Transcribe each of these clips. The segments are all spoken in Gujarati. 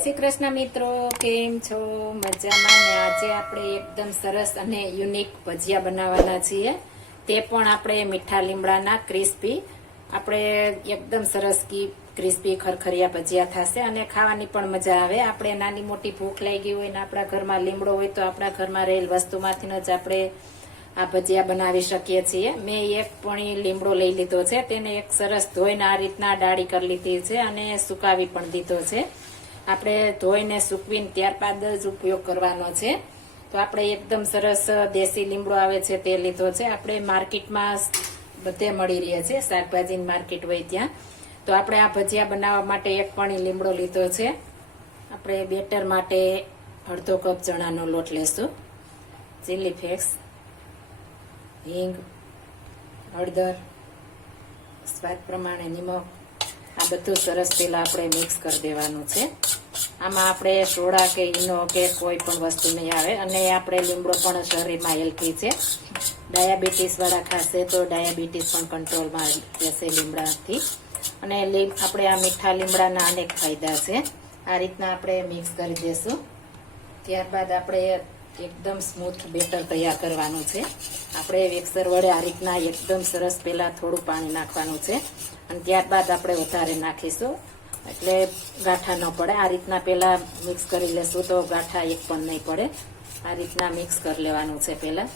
શ્રી કૃષ્ણ મિત્રો, કેમ છો? મજામાં ને આજે આપણે એકદમ સરસ અને યુનિક ભજીયા બનાવવાના છીએ. તે પણ આપણે મીઠા લીમડાના, ક્રિસ્પી. આપણે એકદમ સરસ ક્રિસ્પી ખરખરિયા ભજીયા થશે અને ખાવાની પણ મજા આવે. આપણે નાની મોટી ભૂખ લાગી હોય ને આપણા ઘરમાં લીમડો હોય તો આપણા ઘરમાં રહેલ વસ્તુમાંથી જ આપણે આ ભજીયા બનાવી શકીએ છીએ. મેં એક પણી લીમડો લઈ લીધો છે. તેને એક સરસ ધોઈને આ રીતના ડાળી કરી લીધી છે અને સુકાવી પણ દીધો છે. આપણે ધોઈને સૂકવીને ત્યારબાદ જ ઉપયોગ કરવાનો છે. તો આપણે એકદમ સરસ દેશી લીમડો આવે છે તે લીધો છે. આપણે માર્કેટમાં બધે મળી રહ્યા છે, શાકભાજીની માર્કેટ હોય ત્યાં. તો આપણે આ ભજીયા બનાવવા માટે એક પાણી લીમડો લીધો છે. આપણે બેટર માટે અડધો કપ ચણાનો લોટ લેશું. ચીલી ફ્લેક્સ હિંગ, હળદર, સ્વાદ પ્રમાણે નિમક, આ બધું સરસ પેલા આપણે મિક્સ કરી દેવાનું છે. આમાં આપણે સોડા કે ઈનો કે કોઈ પણ વસ્તુ નહીં આવે. અને આપણે લીમડો પણ શરીરમાં હેલ્થી છે. ડાયાબિટીસ વાળા ખાશે તો ડાયાબિટીસ પણ કંટ્રોલમાં રહેશે લીમડાથી. અને આપણે આ મીઠા લીમડાના અનેક ફાયદા છે. આ રીતના આપણે મિક્સ કરી દેશું. ત્યારબાદ આપણે એકદમ સ્મૂથ બેટર તૈયાર કરવાનું છે. આપણે મિક્સર વડે આ રીતના એકદમ સરસ પહેલાં થોડું પાણી નાખવાનું છે. અને ત્યારબાદ આપણે વધારે નાખીશું. એટલે ગાંઠા ન પડે. આ રીતના પહેલાં મિક્સ કરી લેશું તો ગાંઠા એક પણ નહીં પડે. આ રીતના મિક્સ કરી લેવાનું છે પહેલાં.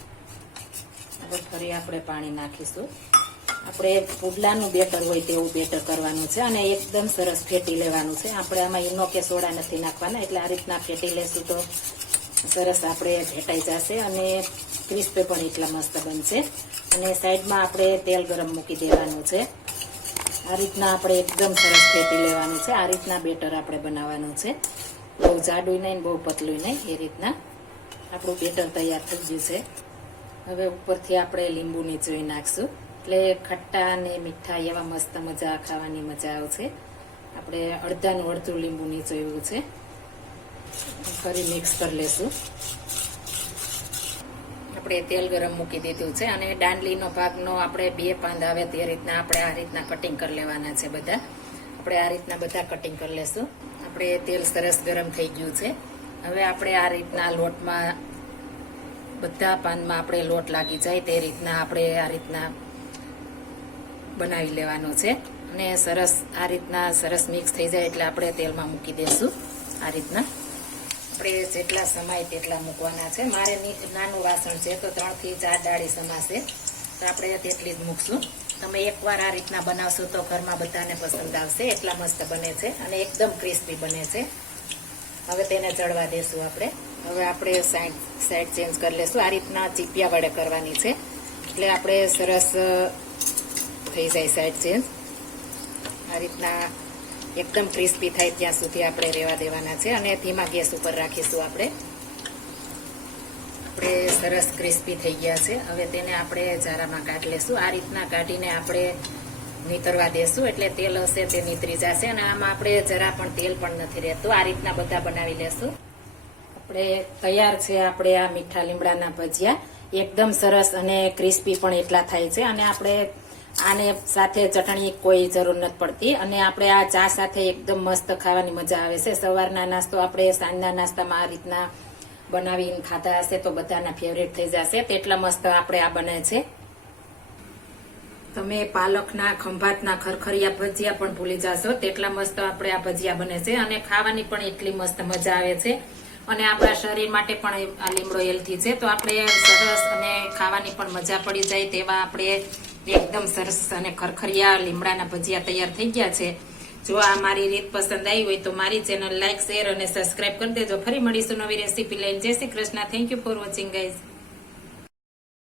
હવે ફરી આપણે પાણી નાખીશું. આપણે પુડલાનું બેટર હોય તેવું બેટર કરવાનું છે અને એકદમ સરસ ફેટી લેવાનું છે. આપણે આમાં ઈનો કે સોડા નથી નાખવાના, એટલે આ રીતના ફેટી લેશું તો સરસ આપણે ફેટાઈ જશે અને ક્રિસ્પે પણ એટલા મસ્ત બનશે. અને સાઈડમાં આપણે તેલ ગરમ મૂકી દેવાનું છે. આ રીતના આપણે એકદમ સરસ ફેટી લેવાનું છે. આ રીતના બેટર આપણે બનાવવાનું છે. બહુ જાડું નહીં બહુ પતલું નહીં. એ રીતના આપણું બેટર તૈયાર થઈ ગયું છે. હવે ઉપરથી આપણે લીંબુ નીચોઈ નાખશું. એટલે ખટ્ટા અને મીઠા એવા મસ્ત મજા, ખાવાની મજા આવશે. આપણે અડધાનું અડધું લીંબુ નીચોયું છે. ફરી મિક્સ કરી લેશું. આપણે તેલ ગરમ મૂકી દીધું છે અને દાંડલીનો ભાગનો આપણે બે પાંદ આવે તે રીતના આપણે આ રીતના કટિંગ કરી લેવાના છે બધા. આપણે આ રીતના બધા કટિંગ કરી લેશું. આપણે તેલ સરસ ગરમ થઈ ગયું છે. હવે આપણે આ રીતના લોટમાં બધા પાનમાં આપણે લોટ લાગી જાય તે રીતના આપણે આ રીતના બનાવી લેવાનો છે. અને સરસ આ રીતના સરસ મિક્સ થઈ જાય એટલે આપણે તેલમાં મૂકી દઈશું આ રીતના. આપણે જેટલા સમાય તેટલા મૂકવાના છે. મારે નાનું વાસણ છે તો ત્રણથી ચાર ડાળી સમાશે. તો આપણે તેટલી જ મૂકશું. તમે એકવાર આ રીતના બનાવશો તો ઘરમાં બધાને પસંદ આવશે. એટલા મસ્ત બને છે અને એકદમ ક્રિસ્પી બને છે. હવે તેને ચડવા દેશું આપણે. હવે આપણે સાઈડ સાઈડ ચેન્જ કરી લેશું. આ રીતના ચીપિયા વડે કરવાની છે. એટલે આપણે સરસ થઈ જાય સાઈડ ચેન્જ. આ રીતના એકદમ ક્રિસ્પી થાય ત્યાં સુધી આપણે રહેવા દેવાના છે અને ધીમા ગેસ ઉપર રાખીશું આપણે. આપણે સરસ ક્રિસ્પી થઈ ગયા છે. હવે તેને આપણે જારામાં કાઢી લેશું. આ રીતના કાઢીને આપણે નીતરવા દેશું એટલે તેલ હશે તે નીતરી જશે અને આમાં આપણે જરા પણ તેલ પણ નથી રહેતું. આ રીતના બધા બનાવી લેશું. આપણે તૈયાર છે આપણે આ મીઠા લીમડાના ભજીયા. એકદમ સરસ અને ક્રિસ્પી પણ એટલા થાય છે અને આપણે આને સાથે ચટણી કોઈ જરૂર નથી પડતી. અને આપણે આ ચા સાથે એકદમ મસ્ત ખાવાની મજા આવે છે. સવારના નાસ્તો આપણે સાંજના નાસ્તામાં આ રીતના બનાવીને ખાતા હશે તો બધાના ફેવરેટ થઈ જશે. તેટલા મસ્ત આપણે આ બને છે. તમે પાલકના, ખંભાતના, ખરખરિયા, ભજીયા પણ ભૂલી જશો. તેટલા મસ્ત આપણે આ ભજીયા બને છે. અને ખાવાની પણ એટલી મસ્ત મજા આવે છે. અને આપણા શરીર માટે પણ આ લીમડો હેલ્થી છે. તો આપણે સરસ અને ખાવાની પણ મજા પડી જાય તેવા આપણે એકદમ સરસ અને ખરખરિયા લીમડાના ભજીયા તૈયાર થઈ ગયા છે. જો આ મારી રીત પસંદ આવી હોય તો મારી ચેનલ લાઈક, શેર અને સબસ્ક્રાઇબ કરી દેજો. ફરી મળીશું નવી રેસીપી લઈને. જય Shri Krishna. Thank you for watching guys